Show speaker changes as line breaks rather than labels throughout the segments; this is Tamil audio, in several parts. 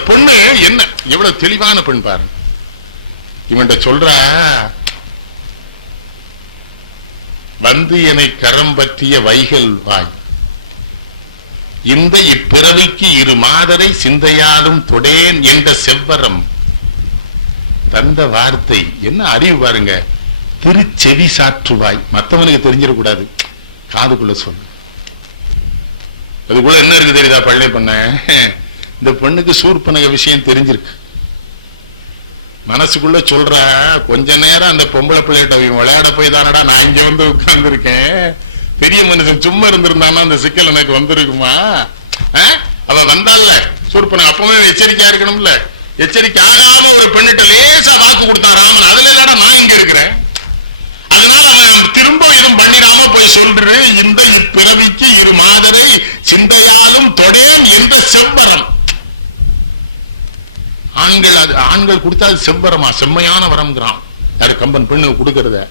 பொண்ணு என்ன? எவ்வளவு தெளிவான பெண் பாரு. இவன் சொல்ற வந்து என்னை கரம் பற்றிய வைகல் வாய். இந்த இப்பிறவிக்கு இரு மாதரை சிந்தையாலும் தொடேன் என்ற செவ்வரம். தந்த வார்த்தை. என்ன அறிவு பாருங்க. திருச்செவி சாற்றுவாய். மத்தவனுக்கு தெரிஞ்சிடக்கூடாது. காதுக்குள்ள சொல்லு. அதுக்குள்ள என்ன இருக்கு தெரியுதா பள்ளி பண்ண? இந்த பெண்ணுக்கு சூர்பனக விஷயம் தெரிஞ்சிருக்கு. மனசுக்குள்ள சொல்ற கொஞ்ச நேரம் அந்த பொம்பளை பிள்ளைகிட்ட விளையாட போய் தானடா நான் இங்க வந்து உட்கார்ந்து இருக்கேன் பெரிய மனுஷன் சும்மா இருந்திருந்தானா அந்த சிக்கல் எனக்கு வந்திருக்குமா? அவ வந்தால சூர்பன அப்பவே எச்சரிக்கையா இருக்கணும்ல. எச்சரிக்கை ஆகாம ஒரு பெண்ணிட்ட லேசா வாக்கு கொடுத்தான் ராமன் அதுல இல்லடா நான் இங்க இருக்கிறேன். அதனால அவன் திரும்ப எதுவும் பண்ணிடாம போய் சொல்றேன். இந்த பிறவிக்கு இரு மாதிரி சிந்தைய ஆண்கள் அது ஆண்கள் கொடுத்தா அது செவ்வரமா? செம்மையான வரம்ங்கிறான். யாரு கம்பன் பெண்ணு கொடுக்கறத?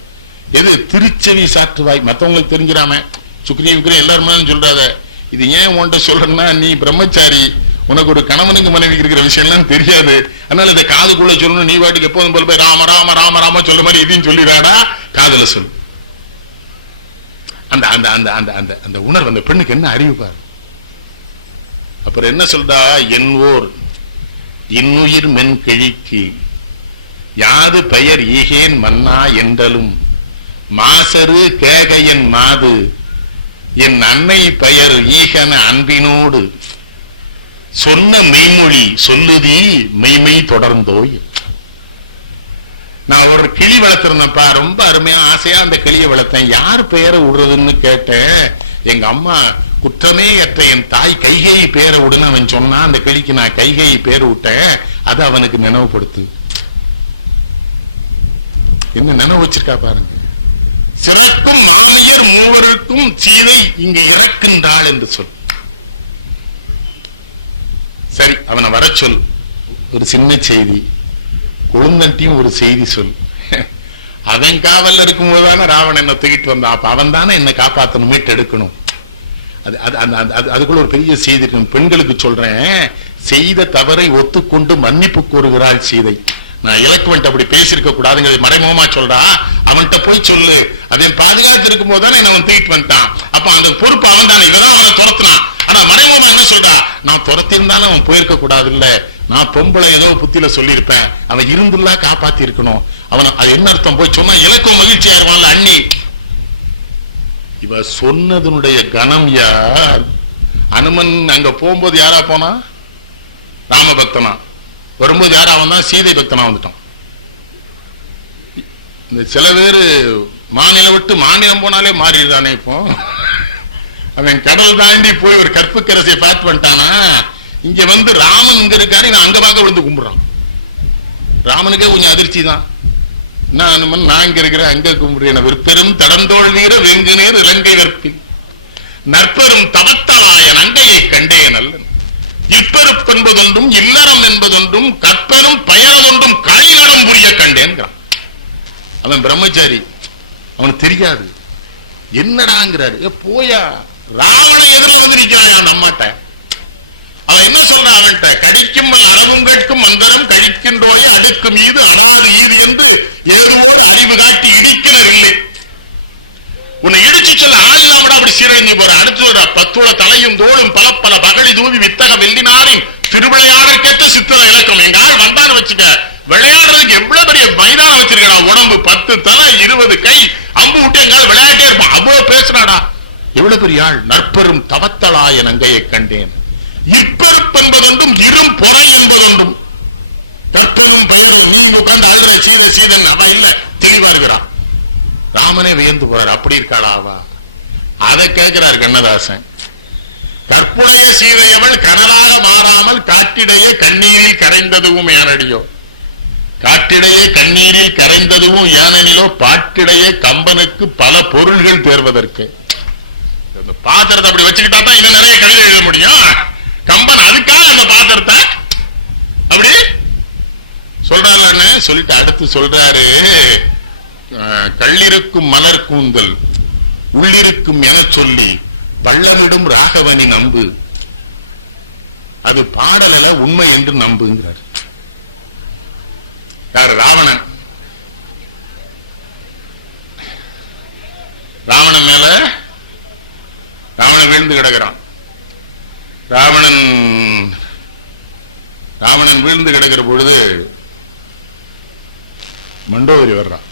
எது? திருச்செவி சாற்றுவாய் மத்தவங்களுக்கு தெரிஞ்சிடாம சுக்ரி உக்ரி எல்லாருமே சொல்றாத. இது ஏன் உன்ட்ட சொல்றேன்னா நீ பிரம்மச்சாரி. உனக்கு ஒரு கணவனுக்கு மனைவி இருக்கிற விஷயம் எல்லாம் தெரியாது. அதனால இந்த காதுக்குள்ள சொல்லணும். நீ வாட்டுக்கு எப்போதும் போல போய் ராம ராம ராம ராம சொல்ல மாதிரி இதையும் சொல்லிடாடா. காதல சொல்லு. அந்த அந்த அந்த அந்த அந்த அந்த உணர்வு அந்த பெண்ணுக்கு என்ன அறிவு பாரு? அப்புறம் என்ன சொல்றா? என் ஓர். இன்னுயிர் மென் கிழிக்கு. யாது பெயர் ஈகேன் மன்னா என்றலும். மாசரு கேகையன் மாது. என் அன்னை பெயர் ஈகன அன்பினோடு. சொன்ன மெய்மொழி சொல்லுதி மெய்மை தொடர்ந்தோய். நான் ஒரு கிளி வளர்த்திருந்தப்பா ரொம்ப அருமையா ஆசையா அந்த கிளியை வளர்த்தேன். யார் பெயரை விடுறதுன்னு கேட்டேன். எங்க அம்மா குற்றமே ஏற்ற என் தாய் கைகை பேரை விடுன்னு அவன் சொன்னான் அந்த கிளிக்கு நான் கைகை பேர் விட்டேன் அது அவனுக்கு நினைவுபடுத்து. என்ன நினைவு வச்சிருக்கா பாருங்க. சிறக்கும் மாலையர் மூவருக்கும் சீதை இங்க இறக்கின்றாள் என்று சொல். சரி அவனை வர சொல். ஒரு சின்ன செய்தி. கொழுந்தன்ட்டியும் ஒரு செய்தி சொல். அவன் காவல்ல இருக்கும்போது தானே ராவணன் தூக்கிட்டு வந்தான். அப்ப அவன் தானே என்ன காப்பாத்தணும் மீட்டு எடுக்கணும் அது அது அந்த அந்த- அது அதுக்குள்ள ஒரு பெரிய செய்தி இருக்கு. பெண்களுக்கு சொல்றேன். செய்த தவறை ஒத்துக்கொண்டு மன்னிப்பு கோருகிறாள் சீதை. நான் இலக்குவன்ட்ட அப்படி பேசியிருக்க கூடாதுங்கிறது மறைமுகமா சொல்றா. அவன்கிட்ட போய் சொல்லு. அதன் பாதுகாத்து இருக்கும் போது தானே அவன் தூக்கிட்டு வந்துட்டான் அப்ப அந்த பொறுப்பு அவன் தானே. இவதான் அவனை துரத்துனான் ஆனா மறைமுகமா என்ன சொல்றா? நான் துரத்திருந்தாலும் அவன் போயிருக்க கூடாது இல்ல நான் பொம்பளை ஏதோ புத்தியில சொல்லியிருப்பேன். அவன் இருந்துல்லா காப்பாத்தி இருக்கணும் அவன் அது என்ன அர்த்தம்? போய் சொன்னா இலக்கம் மகிழ்ச்சி இருவான்ல அண்ணி. இவ சொன்னதனுடைய கணம் யார்? அனுமன் அங்க போகும்போது யாரா போனா? ராமபக்தனா. வரும்போது யாரா வந்தான் சீதை பக்தனா வந்துட்டான். இந்த சில பேர் மாநிலம் விட்டு மாநிலம் போனாலே மாறிடுதானே இப்போ. அவன் கடல் தாண்டி போய் ஒரு கற்புக்கரசை பார்த்து பண்ணிட்டானா இங்க வந்து ராமன் இங்க இருக்காரு இவன் அங்க விழுந்து கும்பிடுறான். ராமனுக்கே கொஞ்சம் அதிர்ச்சி தான். நான் அனுமன் நான் அங்க கும்பிடுறேன் விற்பெரும் தடந்தோள் நீர வெங்கு நீர் இலங்கை வெற்பில் நற்பெரும் தவத்தலாயன் அங்கையை கண்டேன் அல்லன் இப்பெருப்பு என்பதொன்றும் இல்லறம் என்பதொன்றும் கற்பெரும் பயனதொன்றும் கழிநடம் புரிய கண்டேன்கிறான். அவன் பிரம்மச்சாரி அவனுக்கு தெரியாது. என்னடாங்கிறாரு? ஏ போயா? ராவண எதிரில் வந்திருக்கிறாயா நிக்கிறான் அவன் என்ன சொல்றான் அவன்கிட்ட? கடிக்கும் அளவும் கேட்கும் மந்திரம் கழிக்கின்றோயே அடுக்கு மீது அடாது ஈது என்று அறிவு காட்டி இடிக்கிறதில்லை உன்னை இடிச்சு சொல்ல ஆள் இல்லாமடா அப்படி சீரழிஞ்சு போற. அடுத்து பத்தோட தலையும் தோளும் பல பல பகழி தூவி வித்தக வெள்ளினாரின் திருவிளையாடல் கேட்டு சித்திர இலக்கம் எங்க ஆள் வந்தான்னு வச்சுக்க விளையாடுறதுக்கு எவ்வளவு பெரிய மைதானம் வச்சிருக்கா உடம்பு பத்து தலை இருபது கை அம்பு விட்டு எங்கால விளையாட்டே இருப்பான். அவ்வளவு பேசுறாடா. எவ்வளவு பெரிய ஆள். நற்பெரும் தவத்தலாய நங்கையை கண்டேன். இப்பெரும் இரும் பொறை என்பதொன்றும் தற்பெரும் பயனும் நீ உட்கார்ந்து அழுத சீத சீதன் அவன் இல்ல தெளிவா இருக்கிறான் ராமனே வியந்து போறார் அப்படி இருக்காளா அவா அதை கேட்கிறார் கண்ணதாசன். கற்புடைய சீதையவள் கனலாக மாறாமல் காட்டிடையே கண்ணீரில் கரைந்ததுவும் ஏனடியோ காட்டிடையே கண்ணீரில் கரைந்ததுவும் ஏனெனிலோ பாட்டிடையே கம்பனுக்கு பல பொருள்கள் தேர்வதற்கு. அந்த பாத்திரத்தை அப்படி வச்சுக்கிட்டா தான் இன்னும் நிறைய கவிதை எழுத முடியும். கம்பன் அதுக்காக அந்த பாத்திரத்தை அப்படி சொல்றாரு சொல்லிட்டு அடுத்து சொல்றாரு. பள்ளிருக்கும் மலர் கூந்தல் உள்ளிருக்கும் என சொல்லி பள்ளமிடும் ராகவனை நம்பு. அது பாடல உண்மை என்று நம்புங்கிறார். யார்? ராவணன். ராவணன் மேல ராவணன் வீழ்ந்து கிடக்கிறான். ராவணன் ராவணன் வீழ்ந்து கிடக்கிற பொழுது மண்டோதரி வர்றான்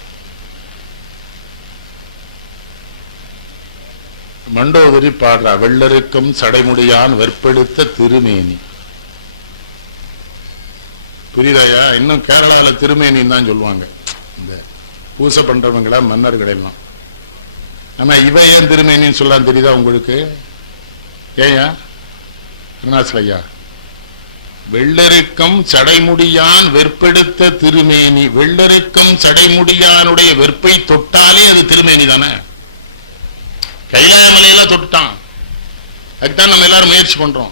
மண்டோதரி பாடுறா வெள்ளருக்கும் சடைமுடியான் வெற்பெடுத்த திருமேனி. புரியுதாயா? இன்னும் கேரளால திருமேனின்னு தான் சொல்லுவாங்க. இந்த பூசை பண்றவங்களா மன்னர்கள் எல்லாம். ஆனா இவ ஏன் திருமேனின்னு சொல்லலாம் தெரியுதா உங்களுக்கு? ஏயா அருணாசல ஐயா. வெள்ளருக்கம் சடைமுடியான் வெற்பெடுத்த திருமேனி. வெள்ளருக்கம் சடைமுடியானுடைய வெற்பை தொட்டாலே அது திருமேனி தானே கைலாய மலையெல்லாம் தொட்டுட்டான். அதுக்குதான் நம்ம எல்லாரும் முயற்சி பண்றோம்.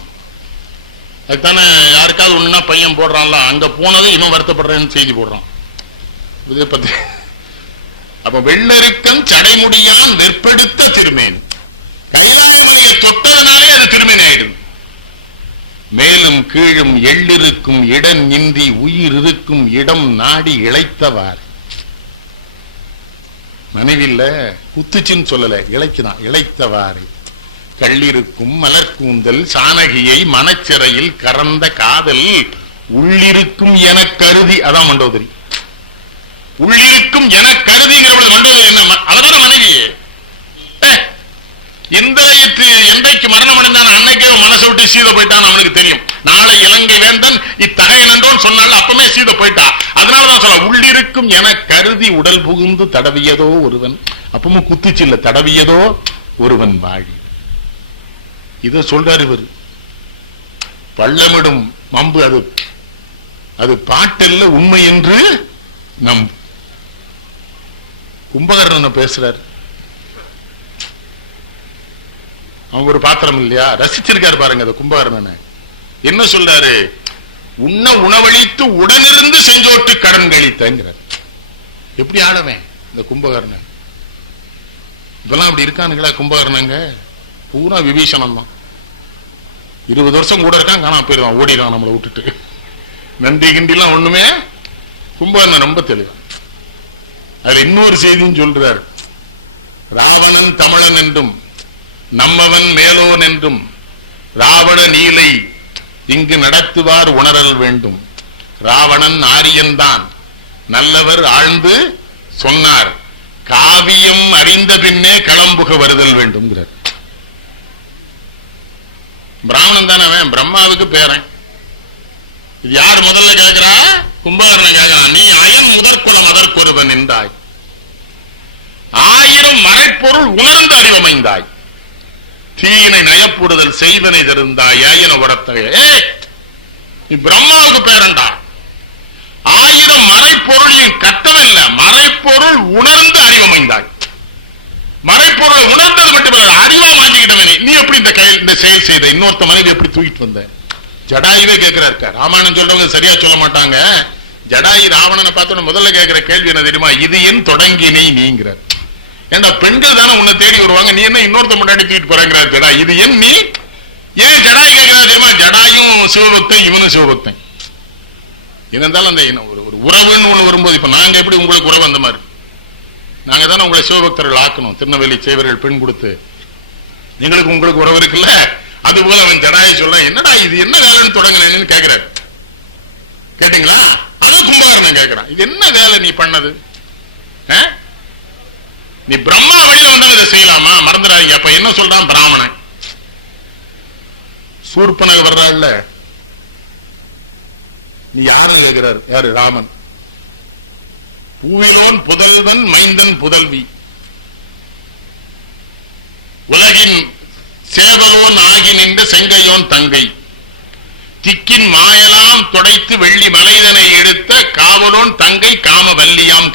அதுக்குதானே யாருக்காவது ஒண்ணுனா பையன் போடுறான்ல அங்க போனது இன்னும் வருத்தப்படுறேன்னு செய்தி போடுறான். இதை பத்தி. அப்ப வெள்ளருக்கம் சடைமுடியான் வெற்பெடுத்த திருமேன். கைலாயமலையை தொட்டதுனாலே அது திருமேன் ஆயிடுது. மேலும் கீழும் எள்ளிருக்கும் இடம் இன்றி உயிர் இருக்கும் இடம் நாடி இழைத்தவாறு. மனைவில்ல குத்துச்சின்னு சொல்லல. இழைக்குதான் இழைத்தவாறு கள்ளிருக்கும் மலர்கூந்தல் சானகியை மனச்சிறையில் கறந்த காதல் உள்ளிருக்கும் என கருதி அதான் மண்டோதரி. உள்ளிருக்கும் என கருதிங்கிறவள் மண்டோதரி என்ன ம- அவதான மனைவி எந்த என்றைக்கு மரணம் அடைந்தான அன்னைக்கே மன மனசை விட்டு சீத போயிட்டான் அவனுக்கு தெரியும். நாளை இலங்கை வேந்தன் இத்தகைய நன்றோன்னு சொன்னால அப்பமே சீத போயிட்டா. அதனாலதான் சொல்ல உள்ளிருக்கும் என கருதி உடல் புகுந்து தடவியதோ ஒருவன். அப்பமும் குத்துச்சு இல்ல தடவியதோ ஒருவன் வாழி. இத சொல்றாரு இவர். பள்ளமிடும் மம்பு அது அது பாட்டல்ல உண்மை என்று நம் கும்பகர்ணன் பேசுறாரு. அவன் ஒரு பாத்திரம் இல்லையா? ரசிச்சிருக்காரு பாருங்க அதை கும்பகர்ணனை. என்ன சொல்றாரு? உன்ன உணவளித்து உடனிருந்து செஞ்சோட்டு கடன் கழித்தங்கிறார். எப்படி ஆடவன் இந்த கும்பகர்ணன்? இதெல்லாம் அப்படி இருக்கானுங்களா கும்பகர்ணங்க? பூரா விபீஷணம் தான் இருபது வருஷம் கூட இருக்கான் காணா போயிருவான் ஓடிடான் நம்மளை விட்டுட்டு. நன்றி கிண்டிலாம் ஒண்ணுமே. கும்பகர்ணன் ரொம்ப தெளிவான் அதுல இன்னொரு செய்தியும் சொல்றாரு. ராவணன் தமிழன் என்றும். நம்மவன் மேலோன் என்றும் ராவண நீலை இங்கு நடத்துவார் உணரல் வேண்டும். ராவணன் ஆரியன்தான் நல்லவர் ஆழ்ந்து சொன்னார் காவியம் அறிந்த பின்னே களம்புக வருதல் வேண்டும் பிராமணன் தானே அவன்? பிரம்மாவுக்கு பேரன். இது யார் முதல்ல கேட்கிறா? கும்பகர்ணன் கேட்கிறான் நீ அயன் முதற்குலம் அதற்கொருவன் என்றாய். ஆயிரம் மறைப்பொருள் உணர்ந்து அறிவமைந்தாய். தீயினை நயப்புடுதல் செய்வனை தருந்தாய் ஏயன உரத்தகைய நீ பிரம்மாவுக்கு பேரண்டா. ஆயிரம் மறைப்பொருளின் கட்டவில்லை மறைப்பொருள் உணர்ந்து அறிவமைந்தாய் மறைப்பொருளை உணர்ந்தது மட்டுமல்ல அறிவா மாட்டிக்கிட்டவனே நீ எப்படி இந்த கையில் இந்த செயல் செய்த? இன்னொருத்த மனைவி எப்படி தூக்கிட்டு வந்த? ஜடாயுவே கேட்கிறாரு ராமாயணம் சொல்றவங்க சரியா சொல்ல மாட்டாங்க. ஜடாயு ராவணனை பார்த்தோன்னு முதல்ல கேட்கிற கேள்வி என்ன தெரியுமா? இது என் தொடங்கினை நீங்கிறார் ஏண்டா பெண்கள் தானே உன்னை தேடி வருவாங்க? நீ என்ன இன்னொருத்த முன்னாடி தூக்கிட்டு ஜடா? இது என் நீ? ஏன் ஜடாய் கேட்கிறா தெரியுமா ஜடாயும் சிவபக்தன் இவனும் சிவபக்தன். இருந்தாலும் அந்த ஒரு ஒரு உறவுன்னு ஒண்ணு வரும்போது இப்ப நாங்க எப்படி உங்களுக்கு உறவு அந்த மாதிரி? நாங்க தானே உங்களை சிவபக்தர்கள் ஆக்கணும். திருநெல்வேலி சேவர்கள் பெண் கொடுத்து. எங்களுக்கு உங்களுக்கு உறவு இருக்குல்ல? அது போல அவன் ஜடாய சொல்ல என்னடா இது? என்ன வேலைன்னு தொடங்கினேன்னு கேக்குறாரு. கேட்டீங்களா? அது கும்பகர்ணன் கேக்குறான். இது என்ன வேலை நீ பண்ணது? ஆ? நீ பிரம்மா வழியில வந்தாலும் இதை செய்யலாமா? மறந்துடாதீங்க. அப்ப என்ன சொல்றான் பிராமணன்? சூர்பனக வர்றாள் நீ யாரு கேட்கிறார்? யாரு? ராமன். பூவிலோன் புதல்வன் மைந்தன் புதல்வி. உலகின் சேவலோன் ஆகி நின்ற செங்கையோன் தங்கை. திக்கின் மாயலாம் துடைத்து வெள்ளி மலைதனை எடுத்த காவலோன் தங்கை காம வல்லியாம்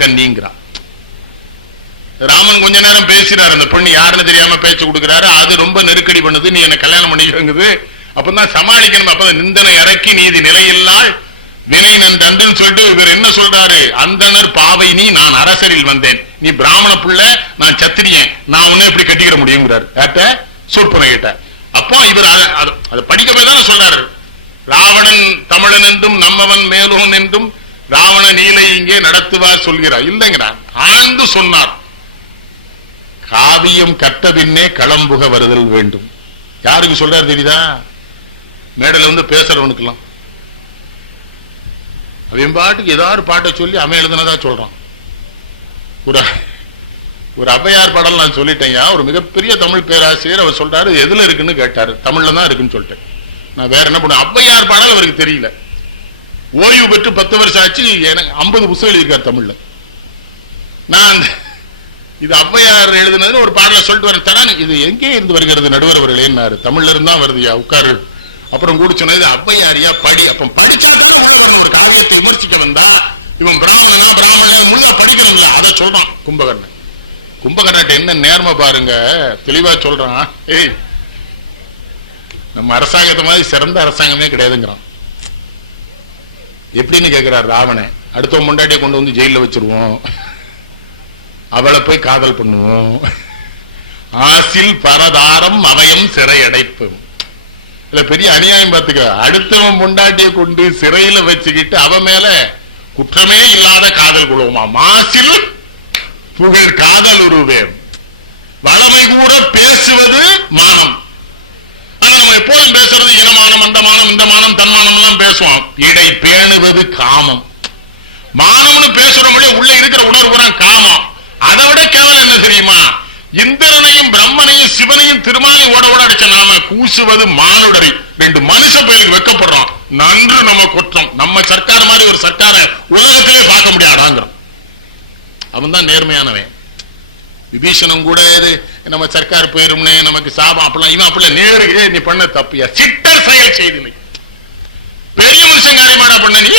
ராமன் கொஞ்ச நேரம் பேசினார். அந்த பொண்ணு யாருன்னு தெரியாம பேச்சு கொடுக்கிறாரு. அது ரொம்ப நெருக்கடி பண்ணுது. நீ என்ன கல்யாணம் பண்ணிக்கிறங்குது அப்பதான் சமாளிக்கணும். அப்பதான் நிந்தனை இறக்கி நீதி நிலையில்லாள் வினை நன் தண்டுன்னு சொல்லிட்டு இவர் என்ன சொல்றாரு? அந்தனர் பாவை நீ நான் அரசரில் வந்தேன். நீ பிராமண புள்ள நான் சத்திரியன். நான் உன்னை எப்படி கட்டிக்கிற முடியுங்கிறார். கேட்ட சூர்பனை கிட்ட அப்போ இவர் அத- அத- அதை படிக்க போய் தானே சொல்றாரு. ராவணன் தமிழன் என்றும் நம்மவன் மேலோன் என்றும் ராவண நீலை இங்கே நடத்துவார் சொல்கிறார். இல்லைங்கிறார். ஆழ்ந்து சொன்னார். காவியம் கட்ட பின்னே களம்புக வருதல் வேண்டும். யாருக்கு சொல்றாரு தெரியுதா? மேடல வந்து பேசுறவனுக்கெல்லாம். அவன் பாட்டுக்கு ஏதாவது பாட்டை சொல்லி அவன் எழுதுனதா சொல்றான். ஒரு ஒரு ஔவையார் பாடல் நான் சொல்லிட்டேன்யா ஒரு மிகப்பெரிய தமிழ் பேராசிரியர் அவர் சொல்றாரு எதுல இருக்குன்னு கேட்டாரு. தமிழ்ல தான் இருக்குன்னு சொல்லிட்டேன். நான் வேற என்ன பண்ண ஔவையார் பாடல் அவருக்கு தெரியல. ஓய்வு பெற்று பத்து வருஷம் ஆச்சு. எனக்கு ஐம்பது புத்தகம் எழுதியிருக்காரு தமிழ்ல. நான் இது ஔவையார் எழுதுனது ஒரு பாடலை சொல்லிட்டு வரேன் தரான் இது எங்கே இருந்து வருகிறது நடுவர் அவர்களேன்னாரு தமிழ்ல இருந்தா வருதுயா உட்காரு. அப்புறம் கூட சொன்னது ஔவையாரியா படி. அப்ப படிச்சா ஒரு காரியத்தை விமர்சிக்க வந்தா இவன் பிராமணனா பிராமணன் முன்னா படிக்கிறவங்க அதை சொல்றான் கும்பகர்ணன். கும்பகர்ணாட்ட என்ன நேர்மை பாருங்க? தெளிவா சொல்றான். ஏய் நம்ம அரசாங்கத்தை மாதிரி சிறந்த அரசாங்கமே கிடையாதுங்கிறான். எப்படின்னு கேக்குறார் ராவணன். அடுத்த முண்டாட்டியை கொண்டு வந்து ஜெயில வச்சிருவோம். அவளை போய் காதல் பண்ணுவோம். ஆசில் பரதாரம் அவயம் சிறையடைப்பு. இல்ல பெரிய அநியாயம் பார்த்துக்க. அடுத்தவன் பொண்டாட்டிய கொண்டு சிறையில வச்சுக்கிட்டு அவன் மேல குற்றமே இல்லாத காதல் கொள்வோமா? மாசில் புகழ் காதல் உருவே. வளமை கூட பேசுவது மானம். ஆனா நம்ம எப்போதும் பேசுறது இனமானம் அந்த மானம் இந்த மானம் தன்மானம் எல்லாம் பேசுவோம். இடை பேணுவது காமம். மானம்னு பேசுறவங்களே உள்ள இருக்கிற உணர்வு பூரா காமம். அதை விட கேவலம் என்ன தெரியுமா? இந்திரனையும் பிரம்மனையும் சிவனையும் திருமாலையும் ஓட ஓட அடிச்ச நாம கூசுவது மானுடரை. ரெண்டு மனுஷ பயிருக்கு வெக்கப்படுறோம். நன்று நம்ம குற்றம். நம்ம சர்க்கார் மாதிரி ஒரு சர்க்கார உலகத்திலே பார்க்க முடியாதாங்கிறோம். அவன் தான் நேர்மையானவன். விபீஷணம் கூட இது நம்ம சர்க்கார் போயிரும்னே நமக்கு சாபம் அப்படிலாம் இவன் அப்படிலாம் நேரு நீ பண்ண தப்பியா? சிட்டர் செயல் செய்தினை பெரிய மனுஷன் காரியமாடா பண்ண நீ?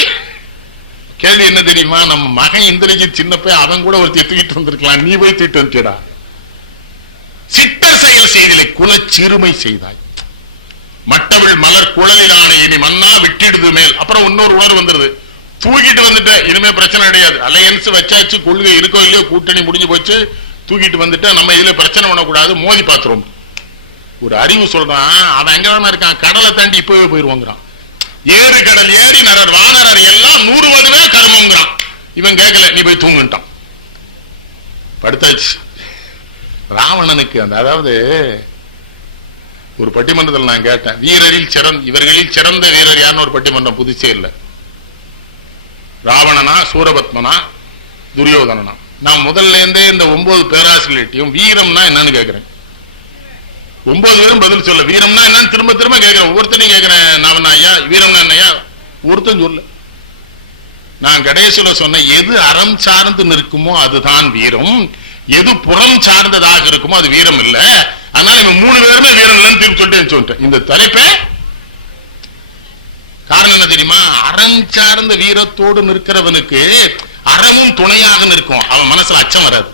கேள்வி என்ன தெரியுமா? நம்ம மகன் இந்திரஜித் சின்ன போய் அவன் கூட ஒருத்தி தூக்கிட்டு வந்திருக்கலாம். நீ போய் தூக்கிட்டு வந்துடா சித்த செயல் செய்தலை குல சிறுமை செய்தாய். மட்டவள் மலர் குழலினான இனி மண்ணா விட்டிடுது மேல். அப்புறம் இன்னொரு உணர்வு வந்துருது. தூக்கிட்டு வந்துட்ட இனிமே பிரச்சனை கிடையாது. அலையன்ஸ் வச்சாச்சு கொள்கை இருக்கோ இல்லையோ கூட்டணி முடிஞ்சு போச்சு. தூக்கிட்டு வந்துட்டு நம்ம இதுல பிரச்சனை பண்ணக்கூடாது. மோதி பாத்துருவோம் ஒரு அறிவு சொல்றான். அவன் எங்க வேணா இருக்கான். கடலை தாண்டி இப்பவே போயிருவாங்கிறான். ஏறு கடல் ஏறி நரர் வானரர் எல்லாம் நூறு வதுவே கர்மங்கிறான் இவன் கேட்கல நீ போய் தூங்குட்டான் படுத்தாச்சு. ராவணனுக்கு அந்த அதாவது ஒரு பட்டிமன்றத்தில் நான் கேட்டேன் வீரரில் சிறந்த இவர்களில் சிறந்த வீரர் யாருன்னு ஒரு பட்டிமன்றம் புதுச்சேரியில் ராவணனா சூரபத்மனா துரியோதனனா. நான் முதல்ல இருந்தே இந்த ஒன்பது பேராசிரியர்கிட்டையும் வீரம்னா என்னன்னு கேட்கிறேன். ஒன்பது பேரும் பதில் சொல்ல வீரம்னா என்னன்னு திரும்ப திரும்ப கேட்கிறேன். ஒவ்வொருத்தரையும் கேட்கிறேன். நான் ஐயா வீரம்னா என்னையா ஒருத்தன் சொல்ல நான் கடைசியில சொன்ன எது அறம் சார்ந்து நிற்குமோ அதுதான் வீரம். எது புறம் சார்ந்ததாக இருக்குமோ அது வீரம் இல்ல. அதனால இவன் மூணு பேருமே வீரம் இல்லைன்னு திருப்பி சொல்லிட்டு சொல்லிட்டேன். இந்த தலைப்பே காரணம் என்ன தெரியுமா? அறம் சார்ந்த வீரத்தோடு நிற்கிறவனுக்கு அறமும் துணையாக நிற்கும். அவன் மனசுல அச்சம் வராது.